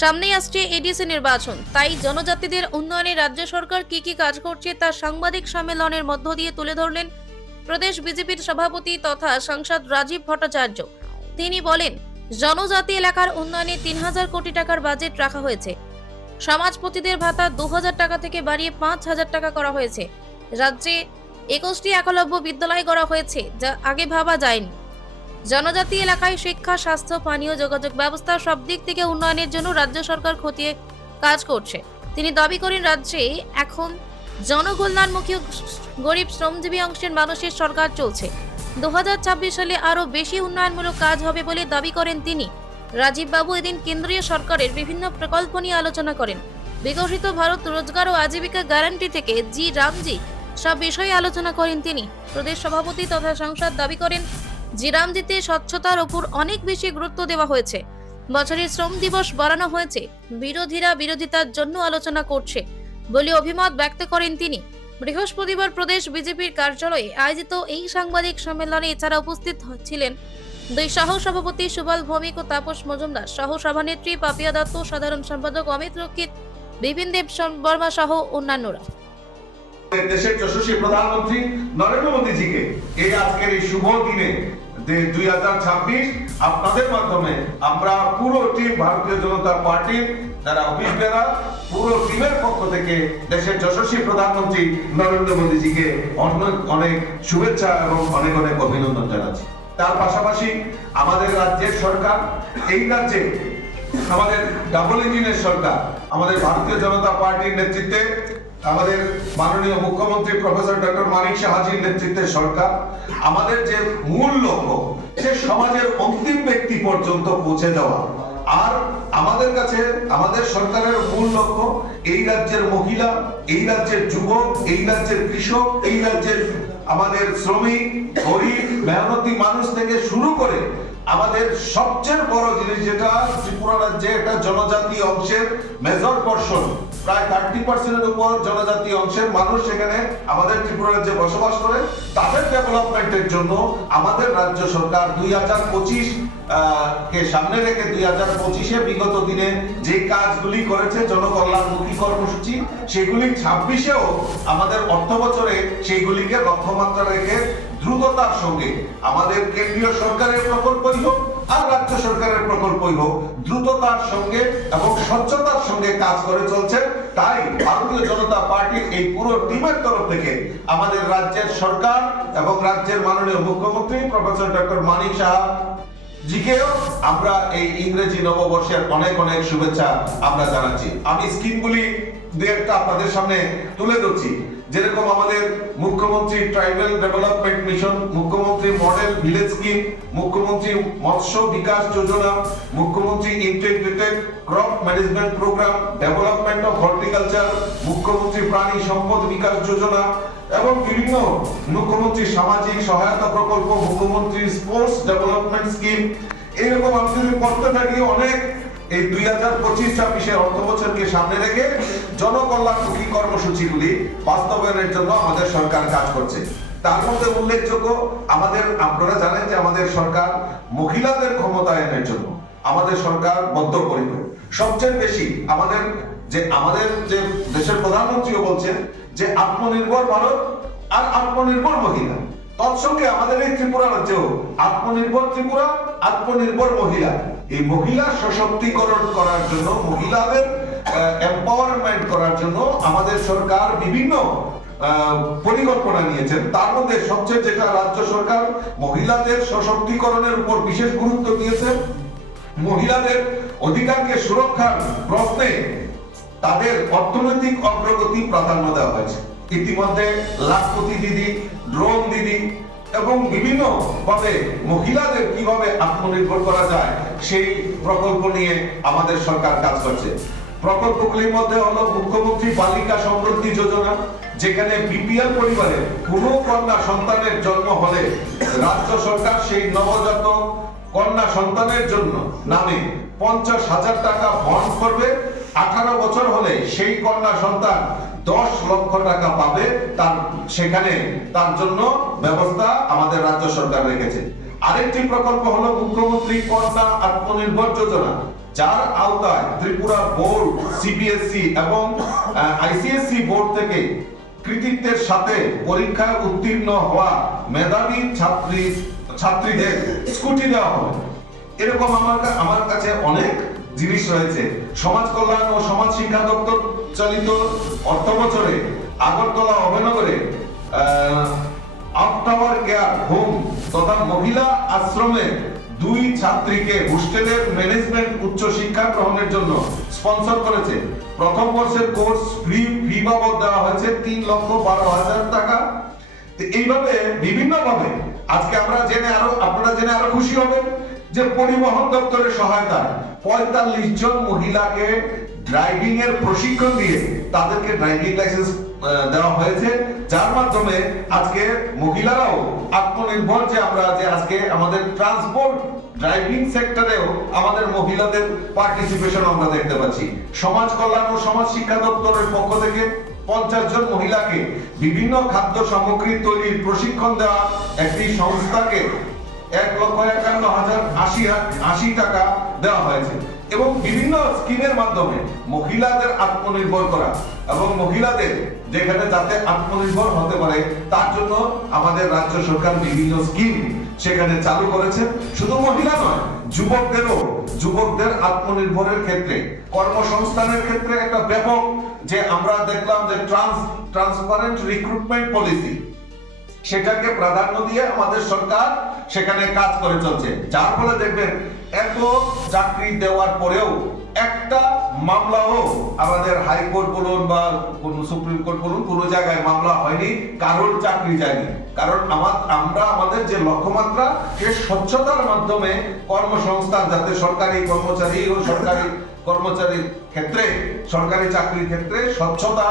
সামনেই আসছে এডিসি নির্বাচন, তাই জনজাতিদের উন্নয়নে রাজ্য সরকার কি কি কাজ করছে তা সাংবাদিক সম্মেলনের মধ্য দিয়ে তুলে ধরলেন প্রদেশ বিজেপির সভাপতি তথা সাংসদ রাজীব ভট্টাচার্য। তিনি বলেন, জনজাতি এলাকার উন্নয়নে ৩,০০০ কোটি টাকার বাজেট রাখা হয়েছে। সমাজপতিদের ভাতা ২,০০০ টাকা থেকে বাড়িয়ে ৫,০০০ টাকা করা হয়েছে। রাজ্যে ২১টি একলব্য বিদ্যালয় করা হয়েছে, যা আগে ভাবা যায়নি। জনজাতি এলাকায় শিক্ষা, স্বাস্থ্য, পানীয়, যোগাযোগ ব্যবস্থা সব দিক থেকে উন্নয়নের জন্য রাজ্য সরকার খতিয়ে কাজ করছে। তিনি দাবি করেন, রাজ্যে এখন জনকল্যাণমুখী গরিব শ্রমজীবী অংশের মানুষের সরকার চলছে। ২০২৬ সালে আরও বেশি উন্নয়নমূলক কাজ হবে বলে দাবি করেন তিনি। রাজীব বাবু এদিন কেন্দ্রীয় সরকারের বিভিন্ন প্রকল্প নিয়ে আলোচনা করেন। বিকশিত ভারত রোজগার ও আজীবিকা গ্যারান্টি থেকে রামজি সব বিষয়ে আলোচনা করেন তিনি। প্রদেশ সভাপতি তথা সাংসদ দাবি করেন, রামজিতে স্বচ্ছতার ওপর অনেক বেশি গুরুত্ব দেওয়া হয়েছে। বছরের শ্রম দিবস বাড়ানো হয়েছে। বিরোধীরা বিরোধিতার জন্য আলোচনা করছে বলে অভিমত ব্যক্ত করেন তিনি। বৃহস্পতিবার প্রদেশ বিজেপির কার্যালয়ে আয়োজিত এই সাংবাদিক সম্মেলনে এছাড়া উপস্থিত ছিলেন দুই সহ সভাপতি সুবল ভৌমিক ও তাপস মজুমদার, সহ সভানেত্রী পাপিয়া দত্ত, সাধারণ সম্পাদক অমিত রক্ষিত, বিপিন দেব বর্মা সহ অন্যান্যরা। দেশের যশস্বী প্রধানমন্ত্রী নরেন্দ্র মোদীজিকে এই আজকের এই শুভ দিনে 2026 আপনাদের মাধ্যমে আমরা পুরো টিম ভারতীয় জনতা পার্টির যারা অফিস বেয়ারার পুরো টিমের পক্ষ থেকে দেশের যশস্বী প্রধানমন্ত্রী নরেন্দ্র মোদীজিকে অনেক অনেক শুভেচ্ছা এবং অনেক অনেক অভিনন্দন জানাচ্ছি। তার পাশাপাশি আমাদের রাজ্যের সরকার, এই রাজ্যে আমাদের ডাবল ইঞ্জিনের সরকার, আমাদের ভারতীয় জনতা পার্টির নেতৃত্বে আমাদের মাননীয় মুখ্যমন্ত্রী প্রফেসর ডক্টর মানিক সাহাজির নেতৃত্বে সরকার, আমাদের যে মূল লক্ষ্য সে সমাজের অন্তিম ব্যক্তি পর্যন্ত পৌঁছে যাওয়া। আর আমাদের কাছে আমাদের সরকারের মূল লক্ষ্য এই রাজ্যের মহিলা, এই রাজ্যের যুবক, এই রাজ্যের কৃষক, এই রাজ্যের আমাদের শ্রমিক, গরিব, মেহনতি মানুষ থেকে শুরু করে আমাদের সবচেয়ে বড় জিনিস যেটা ত্রিপুরা রাজ্যে একটা জনজাতি অংশের মেজর পোরশন, প্রায় 30% উপর জনজাতি অংশের মানুষ সেখানে আমাদের ত্রিপুরা রাজ্যে বসবাস করে। তাদের ডেভেলপমেন্টের জন্য আমাদের রাজ্য সরকার 2025 কে সামনে রেখে 2025-এ বিগত দিনে যে কাজগুলি করেছে জনকল্যাণমুখী কর্মসূচি, সেগুলি 26-এও আমাদের অর্থ বছরে সেইগুলিকে লক্ষ্যমাত্রা রেখে দ্রুততার সঙ্গে আমাদের কেন্দ্রীয় সরকারের প্রকল্পই হোক আর রাজ্য সরকারের প্রকল্পই হোক দ্রুততার সঙ্গে এবং স্বচ্ছতার সঙ্গে কাজ করে চলছে। তাই ভারতীয় জনতা পার্টির এই পুরো টিমের তরফ থেকে আমাদের রাজ্যের সরকার এবং রাজ্যের মাননীয় মুখ্যমন্ত্রী প্রফেসর ডক্টর মানিক সাহা জিকেও আমরা এই ইংরেজি নববর্ষের অনেক অনেক শুভেচ্ছা আমরা জানাচ্ছি। আমি স্কিমগুলি দুই একটা আপনাদের সামনে তুলে ধরছি। যেরকম আমাদের মুখ্যমন্ত্রী ট্রাইবাল ডেভেলপমেন্ট মিশন, মুখ্যমন্ত্রী মডেল ভিলেজ স্কিম, মুখ্যমন্ত্রী মৎস্য বিকাশ যোজনা, মুখ্যমন্ত্রী integrated crop management program, development of horticulture, মুখ্যমন্ত্রী প্রাণী সম্পদ বিকাশ যোজনা এবং বিভিন্ন মুখ্যমন্ত্রী সামাজিক সহায়তা প্রকল্প, মুখ্যমন্ত্রী স্পোর্টস ডেভেলপমেন্ট স্কিম, এইরকম আমি যদি পড়তে থাকি অনেক। এই 2025-26 অর্থ বছরকে সামনে রেখে জনকল্যাণমুখী কর্মসূচিগুলি বাস্তবায়নের জন্য আমাদের সরকার কাজ করছে। তার মধ্যে উল্লেখযোগ্য, আপনারা জানেন যে আমাদের সরকার মহিলাদের ক্ষমতায়নের জন্য আমাদের সরকার বদ্ধপরিকর। সবচেয়ে বেশি আমাদের যে দেশের প্রধানমন্ত্রীও বলছেন যে আত্মনির্ভর ভারত আর আত্মনির্ভর মহিলা, তৎসঙ্গে আমাদের এই ত্রিপুরা রাজ্যেও আত্মনির্ভর ত্রিপুরা, আত্মনির্ভর মহিলা, এই মহিলা সশক্তিকরণ করার জন্য, মহিলাদের এম্পাওয়ারমেন্ট করার জন্য আমাদের সরকার বিভিন্ন পরিকল্পনা নিয়েছেন। তার মধ্যে সবচেয়ে যেটা রাজ্য সরকার মহিলাদের সশক্তিকরণের উপর বিশেষ গুরুত্ব দিয়েছে। মহিলাদের অধিকারকে সুরক্ষার প্রশ্নে তাদের অর্থনৈতিক অগ্রগতি প্রাধান্য দেওয়া হয়েছে। ইতিমধ্যে লাখপতি দিদি, ড্রোন দিদি এবং বিভিন্ন ভাবে মহিলাদের কিভাবে আত্মনির্ভর করা যায় সেই প্রকল্প নিয়ে আমাদের সরকার কাজ করছে। প্রকল্পগুলির মধ্যে হলো মুখ্যমন্ত্রী বালিকা সমৃদ্ধি যোজনা, যেখানে বিপিএল পরিবারে কোনো কন্যা সন্তানের জন্ম হলে রাজ্য সরকার সেই নবজাতক কন্যা সন্তানের জন্য নামে 50,000 টাকা বন্ড করবে। 18 বছর হলে সেই কন্যা সন্তান 10 লক্ষ টাকা পাবে। সেখানে তার জন্য ব্যবস্থা আমাদের রাজ্য সরকার রেখেছে। আরেকটি প্রকল্প হলো মুখ্যমন্ত্রী কন্যা আত্মনির্ভর যোজনা, যার আওতায় ত্রিপুরা বোর্ড, সিবিএসই এবং আইসিএসসি বোর্ড থেকে কৃতিত্বের সাথে পরীক্ষায় উত্তীর্ণ হওয়া মেধাবী ছাত্রীদের স্কুটি দেওয়া হবে। এরকম আমার কাছে অনেক জিনিস রয়েছে। সমাজ কল্যাণ ও সমাজ শিক্ষা দপ্তর চালিত অর্থ বছরে আগরতলা অভয়নগরে আফটাওয়ার কেয়ার হোম তথা মহিলা আশ্রমে 2 ছাত্রীকে হোস্টেলের ম্যানেজমেন্ট উচ্চ শিক্ষা গ্রহণের জন্য স্পন্সর করেছে। প্রথম বর্ষের কোর্স ফি বাবদ দেওয়া হয়েছে 3,12,000 টাকা। এইভাবে বিভিন্ন ভাবে আজকে আপনারা জেনে আরো খুশি হবেন যে পরিবহন দপ্তরের সহায়তায় 45 জন মহিলাকে ড্রাইভিং এর প্রশিক্ষণ দিয়ে তাদেরকে ড্রাইভিং লাইসেন্স দেওয়া হয়েছে, যার মাধ্যমে আজকে মহিলারাও আত্মনির্ভর যে আজকে আমাদের ট্রান্সপোর্ট ড্রাইভিং সেক্টরেও আমাদের মহিলাদের পার্টিসিপেশন আমরা দেখতে পাচ্ছি। সমাজ কল্যাণ ও সমাজ শিক্ষা দপ্তরের পক্ষ থেকে 50 জন মহিলাকে বিভিন্ন খাদ্য সামগ্রী তৈরির প্রশিক্ষণ দেওয়া একটি সংস্থাকে 1,51,080 টাকা দেওয়া হয়েছে এবং বিভিন্ন স্কিমের মাধ্যমে মহিলাদের আত্মনির্ভর করা এবং মহিলাদের যেখানে যাতে আত্মনির্ভর হতে পারে তার জন্য আমাদের রাজ্য সরকার বিভিন্ন স্কিম সেখানে চালু করেছে। শুধু মহিলা নয়, যুবকদের আত্মনির্ভরের ক্ষেত্রে, কর্মসংস্থানের ক্ষেত্রে একটা ব্যাপক যে আমরা দেখলাম যে ট্রান্সপারেন্ট রিক্রুটমেন্ট পলিসি, সেটাকে প্রাধান্য দিয়ে আমাদের সরকার সেখানে কাজ করে চলছে। যার ফলে দেখবেন এত চাকরি দেওয়ার পরেও একটা মামলাও আমাদের হাইকোর্ট বলুন বা সুপ্রিম কোর্ট বলুন কোনো জায়গায় মামলা হয়নি, কারোর চাকরি যায়নি। কারণ আমরা আমাদের যে লক্ষ্যমাত্রা সে স্বচ্ছতার মাধ্যমে কর্মসংস্থান, যাতে সরকারি কর্মচারী ও সরকারি কর্মচারীর ক্ষেত্রে, সরকারি চাকরির ক্ষেত্রে স্বচ্ছতা